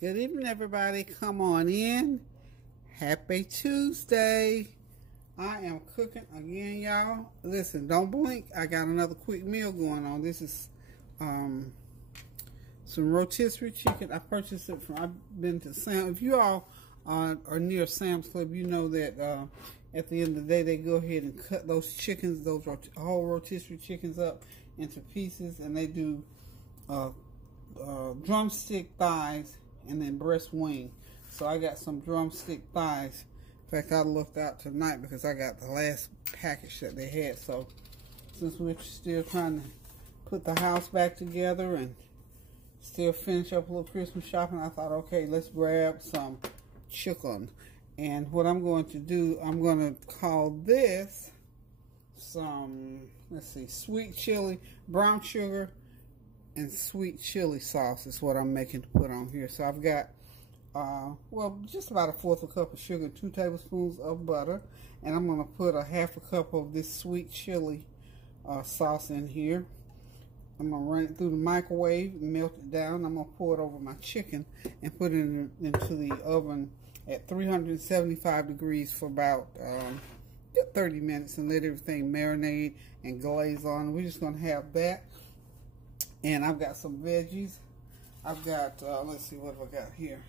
Good evening, everybody. Come on in. Happy Tuesday. I am cooking again, y'all. Listen, don't blink. I got another quick meal going on. This is some rotisserie chicken. I purchased it from, I've been to Sam. If you all are near Sam's Club, you know that at the end of the day, they go ahead and cut those chickens, those whole rotisserie chickens up into pieces, and they do drumstick thighs and then breast wing. So I got some drumstick thighs. In fact, I looked out tonight because I got the last package that they had. So since we're still trying to put the house back together and still finish up a little Christmas shopping, I thought, okay, let's grab some chicken. And what I'm going to do, I'm going to call this some, let's see, sweet chili, brown sugar, and sweet chili sauce is what I'm making to put on here. So I've got, well, just about a fourth of a cup of sugar, 2 tablespoons of butter, and I'm going to put a half a cup of this sweet chili sauce in here. I'm going to run it through the microwave, melt it down. I'm going to pour it over my chicken and put it into the oven at 375 degrees for about 30 minutes and let everything marinate and glaze on. We're just going to have that. And I've got some veggies. I've got, let's see, what have I got here?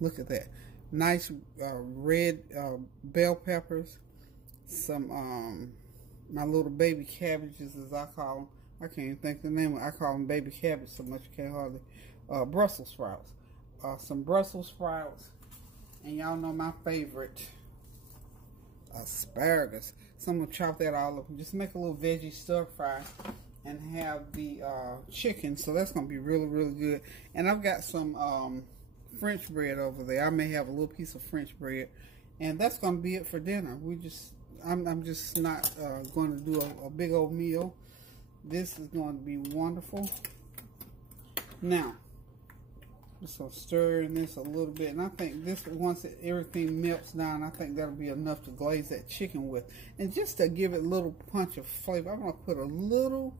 Look at that. Nice red bell peppers. Some, my little baby cabbages, as I call them. I can't even think of the name of it. I call them baby cabbage so much I can't hardly. Brussel sprouts. Some Brussels sprouts. And y'all know my favorite, asparagus. So I'm going to chop that all up and just make a little veggie stir fry and have the chicken. So that's going to be really, really good. And I've got some French bread over there. I may have a little piece of French bread. And that's going to be it for dinner. I'm just not going to do a big old meal. This is going to be wonderful. Now, just going to stir in this a little bit. And I think this, once everything melts down, I think that'll be enough to glaze that chicken with. And just to give it a little punch of flavor, I'm going to put a little,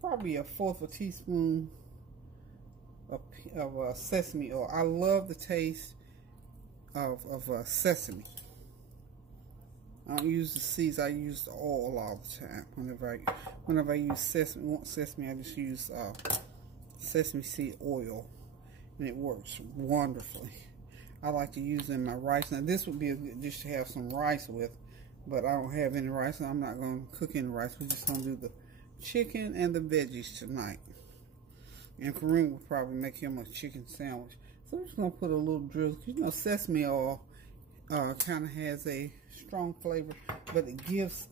probably a fourth of a teaspoon of sesame oil. I love the taste of sesame. I don't use the seeds. I use the oil all the time. Whenever I use sesame, I just use sesame seed oil. And it works wonderfully. I like to use it in my rice. Now this would be a good dish to have some rice with, but I don't have any rice, and I'm not going to cook any rice. We're just going to do the chicken and the veggies tonight. And Kareem will probably make him a chicken sandwich. So I'm just going to put a little drizzle. You know, sesame oil kind of has a strong flavor, but it gives,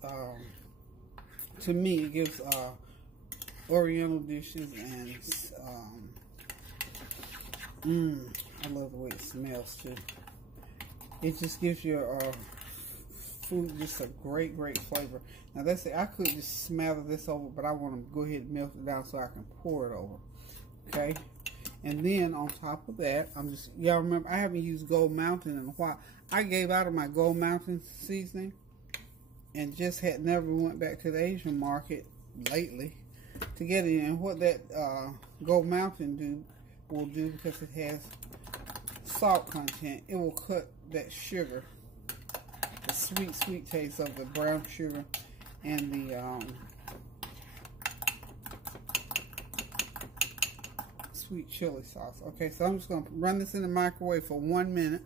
to me, it gives oriental dishes and I love the way it smells too. It just gives your food just a great, great flavor. Now that's it. I could just smother this over, but I want to go ahead and melt it down so I can pour it over. Okay. And then on top of that, y'all remember, I haven't used Gold Mountain in a while. I gave out of my Gold Mountain seasoning and just had never went back to the Asian market lately to get it. And what that Gold Mountain will do, because it has salt content, it will cut that sugar, the sweet, sweet taste of the brown sugar and the sweet chili sauce. Okay, so I'm just going to run this in the microwave for 1 minute.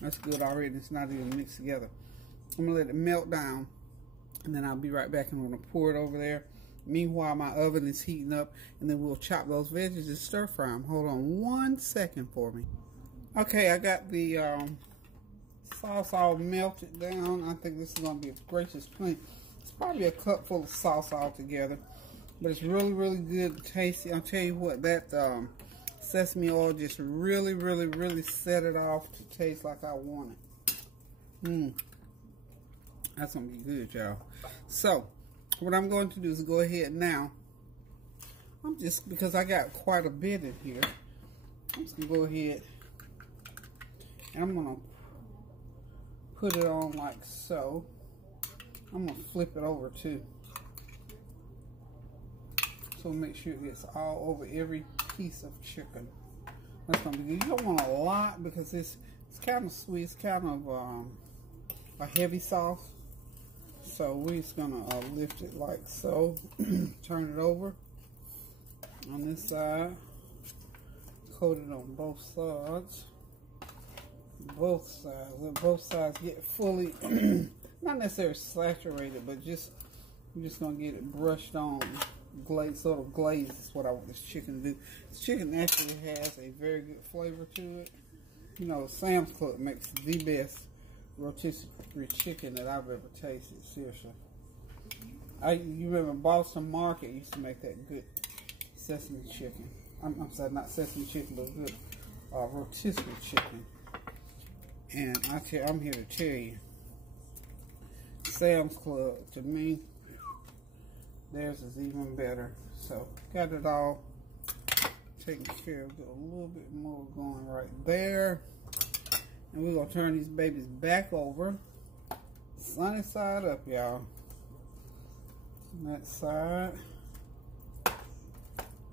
That's good already. It's not even mixed together. I'm going to let it melt down, and then I'll be right back, and I'm going to pour it over there. Meanwhile, my oven is heating up, and then we'll chop those veggies and stir fry them. Hold on 1 second for me. Okay, I got the sauce all melted down. I think this is going to be a gracious plenty. It's probably a cup full of sauce altogether, but it's really, really good and tasty. I'll tell you what, that sesame oil just really, really, really set it off to taste like I want it. That's going to be good, y'all. So what I'm going to do is go ahead now. Because I got quite a bit in here, I'm just going to go ahead and I'm going to put it on like so. I'm going to flip it over too. one, make sure it gets all over every piece of chicken. That's gonna be good. You don't want a lot because it's kind of sweet. It's kind of a heavy sauce. So we're just gonna lift it like so. Turn it over on this side. Coat it on both sides. Both sides. Let both sides get fully, not necessarily saturated, but I'm just gonna get it brushed on, sort of glazed is what I want this chicken to do. This chicken actually has a very good flavor to it. You know, Sam's Club makes the best rotisserie chicken that I've ever tasted, seriously. You remember Boston Market used to make that good sesame chicken. I'm sorry, not sesame chicken, but good rotisserie chicken. And I'm here to tell you, Sam's Club, to me, theirs is even better. So, got it all taken care of. Got a little bit more going right there. And we're going to turn these babies back over. Sunny side up, y'all. That side.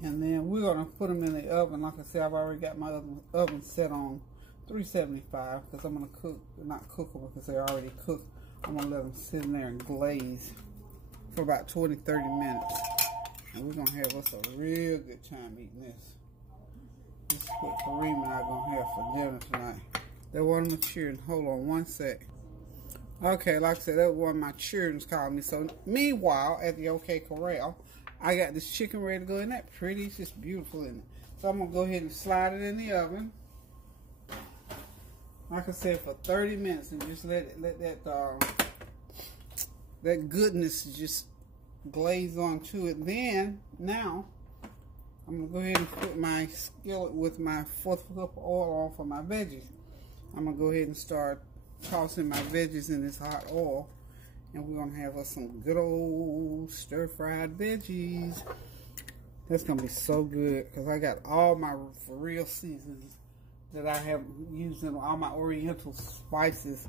And then we're going to put them in the oven. Like I said, I've already got my oven set on 375 because I'm going to not cook them because they're already cooked. I'm going to let them sit in there and glaze for about 20-30 minutes. And we're going to have us a real good time eating this. This is what Kareem and I are going to have for dinner tonight. That one of my children. Hold on one sec. Okay, like I said, that was one of my children's calling me. So, meanwhile, at the OK Corral, I got this chicken ready to go. Isn't that pretty? It's just beautiful, isn't it? So, I'm going to go ahead and slide it in the oven. Like I said, for 30 minutes. And just let that goodness just glaze onto it. Then, now, I'm going to go ahead and put my skillet with my 4th cup of oil on for my veggies. I'm going to go ahead and start tossing my veggies in this hot oil. And we're going to have us some good old stir-fried veggies. That's going to be so good because I got all my for real seasons that I haven't used, in all my oriental spices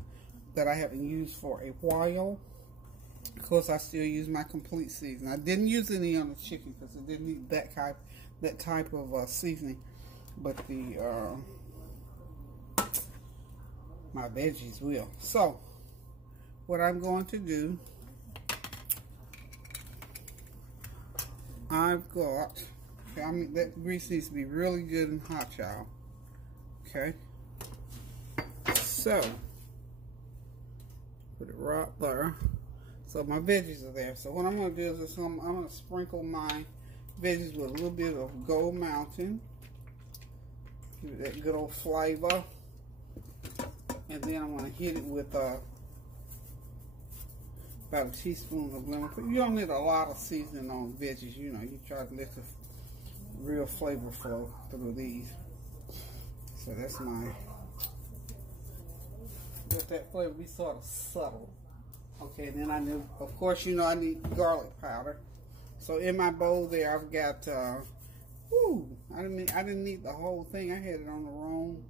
that I haven't used for a while. Of course, I still use my complete seasoning. I didn't use any on the chicken because it didn't need that type of seasoning. But the my veggies will. So, what I'm going to do, I've got, okay, I mean, that grease needs to be really good and hot, y'all. Okay. So, put it right there. So, my veggies are there. So, what I'm going to do is I'm going to sprinkle my veggies with a little bit of Gold Mountain. Give it that good old flavor. And then I'm going to hit it with about a teaspoon of lemon. You don't need a lot of seasoning on veggies. You know, you try to let the real flavor flow through these. So that's my, let that flavor be sort of subtle. Okay, and then I need, of course, you know, I need garlic powder. So in my bowl there, I've got, I didn't need the whole thing. I had it on the wrong.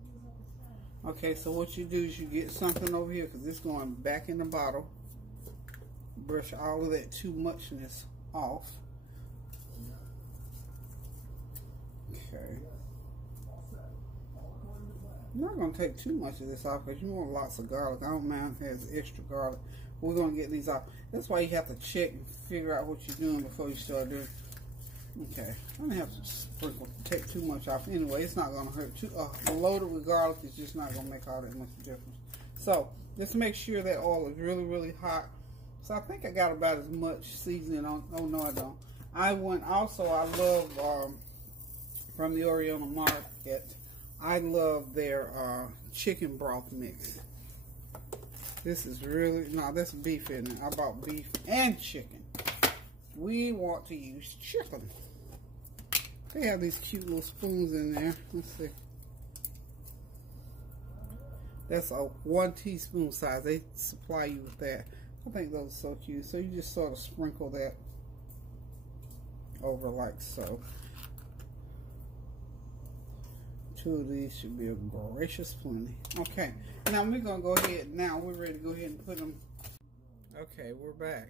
Okay, so what you do is you get something over here because it's going back in the bottle. Brush all of that too muchness off. Okay. I'm not going to take too much of this off because you want lots of garlic. I don't mind if it has extra garlic. We're going to get these off. That's why you have to check and figure out what you're doing before you start doing. Okay, I'm going to have to sprinkle, take too much off. Anyway, it's not going to hurt. Loaded with garlic is just not going to make all that much difference. So, just make sure that oil is really, really hot. So, I think I got about as much seasoning on. Oh, no, I don't. I love, from the Oriental Market, I love their chicken broth mix. This is really, no, that's beef in it. I bought beef and chicken. We want to use chicken. They have these cute little spoons in there. Let's see. That's a 1 teaspoon size. They supply you with that. I think those are so cute. So you just sort of sprinkle that over like so. 2 of these should be a gracious plenty. Okay. Now we're going to go ahead. Now we're ready to go ahead and put them. Okay, we're back.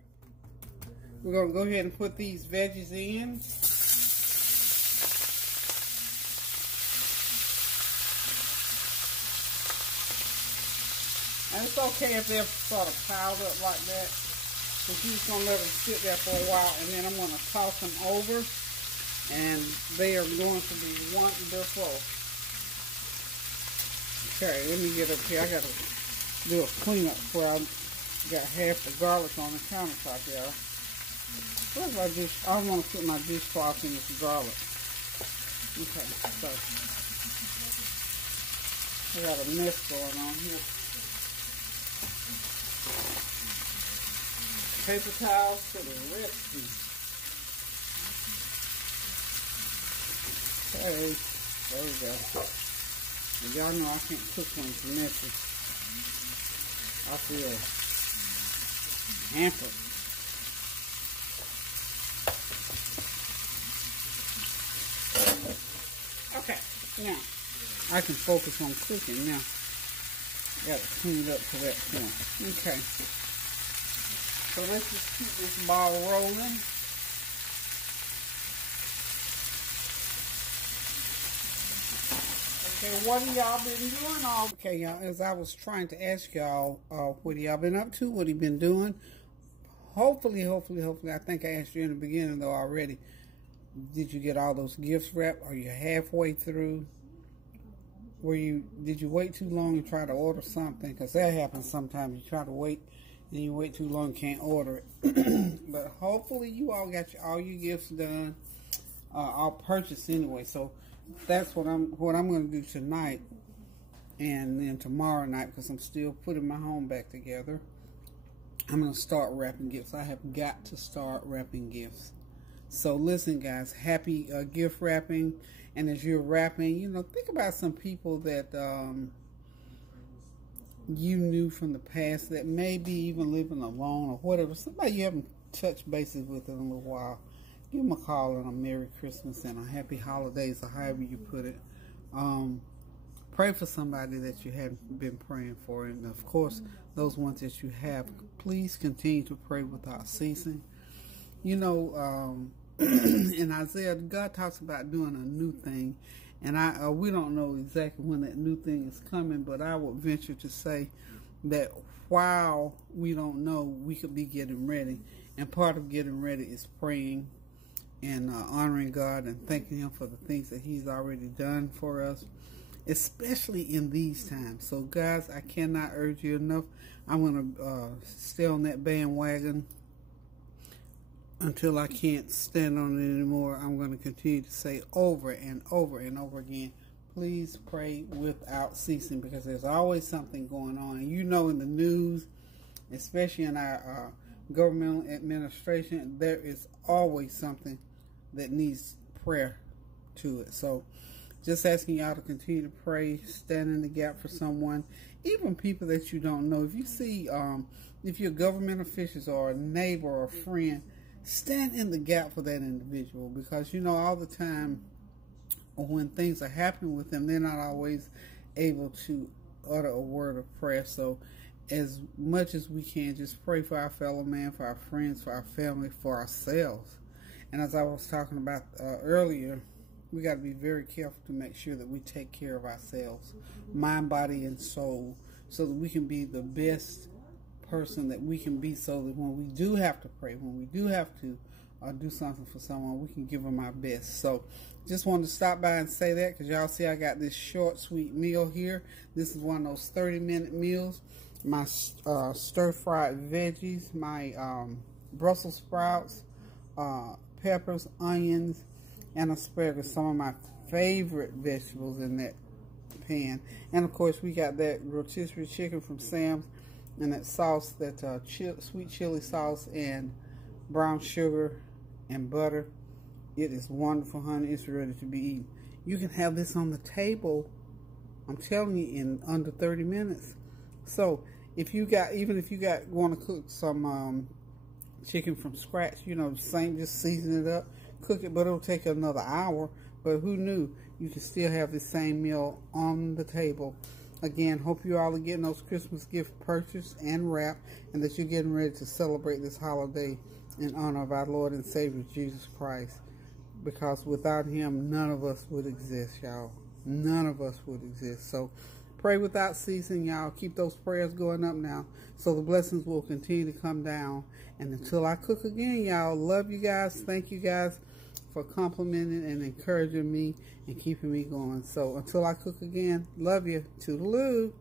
We're going to go ahead and put these veggies in. And it's okay if they're sort of piled up like that. Because you're just going to let them sit there for a while. And then I'm going to toss them over. And they are going to be wonderful. Okay, let me get up here. I got to do a cleanup before I got half the garlic on the countertop, y'all. Where's my dish? I don't want to put my dishcloth in this garlic. Okay, so I got a mess going on here. Paper towels to the rescue. Okay, there we go. Y'all know I can't cook when it's messy. I feel hampered. Okay, now I can focus on cooking now. Gotta clean it up to that point. Okay. So let's just keep this ball rolling. Okay, what have y'all been doing all? Okay, y'all, as I was trying to ask y'all, what y'all been up to? What you been doing? Hopefully, I think I asked you in the beginning though already. Did you get all those gifts wrapped? Are you halfway through? Did you wait too long and try to order something? Because that happens sometimes. You try to wait and you wait too long and can't order it. But hopefully you all got all your gifts done, all purchased anyway. So that's what I'm going to do tonight and then tomorrow night, because I'm still putting my home back together. I'm going to start wrapping gifts. I have got to start wrapping gifts. So listen, guys, happy gift wrapping. And as you're wrapping, you know, think about some people that you knew from the past that maybe even living alone or whatever. Somebody you haven't touched bases with in a little while. Give them a call and a Merry Christmas and a Happy Holidays, or however you put it. Pray for somebody that you haven't been praying for. And, of course, those ones that you have, please continue to pray without ceasing. You know, in Isaiah, God talks about doing a new thing. And we don't know exactly when that new thing is coming, but I would venture to say that while we don't know, we could be getting ready. And part of getting ready is praying and honoring God and thanking Him for the things that He's already done for us, especially in these times. So, guys, I cannot urge you enough. I'm going to stay on that bandwagon until I can't stand on it anymore. I'm going to continue to say over and over and over again, please pray without ceasing, because there's always something going on. And you know, in the news, especially in our governmental administration, there is always something that needs prayer to it. So just asking y'all to continue to pray, stand in the gap for someone, even people that you don't know. If you see, if you're government officials or a neighbor or a friend, stand in the gap for that individual, because you know, all the time when things are happening with them, they're not always able to utter a word of prayer. So as much as we can, just pray for our fellow man, for our friends, for our family, for ourselves. And as I was talking about earlier, we got to be very careful to make sure that we take care of ourselves, mind, body, and soul, so that we can be the best person that we can be, so that when we do have to pray, when we do have to do something for someone, we can give them our best. So just wanted to stop by and say that, because y'all see I got this short sweet meal here. This is one of those 30-minute meals. My stir-fried veggies, my Brussels sprouts, peppers, onions, and asparagus, some of my favorite vegetables in that pan. And of course we got that rotisserie chicken from Sam's, and that sauce, that sweet chili sauce and brown sugar and butter. It is wonderful, honey. It's ready to be eaten. You can have this on the table, I'm telling you, in under 30 minutes. So if you got, even if you want to cook some chicken from scratch, you know, same, just season it up, cook it, but it'll take another hour. But who knew you can still have the same meal on the table. Again, hope you all are getting those Christmas gifts purchased and wrapped, and that you're getting ready to celebrate this holiday in honor of our Lord and Savior Jesus Christ. Because without Him, none of us would exist, y'all. None of us would exist. So Pray without ceasing, y'all. Keep those prayers going up now, so the blessings will continue to come down. And until I cook again, y'all, love you guys. Thank you guys for complimenting and encouraging me and keeping me going. So until I cook again, love you. Toodaloo.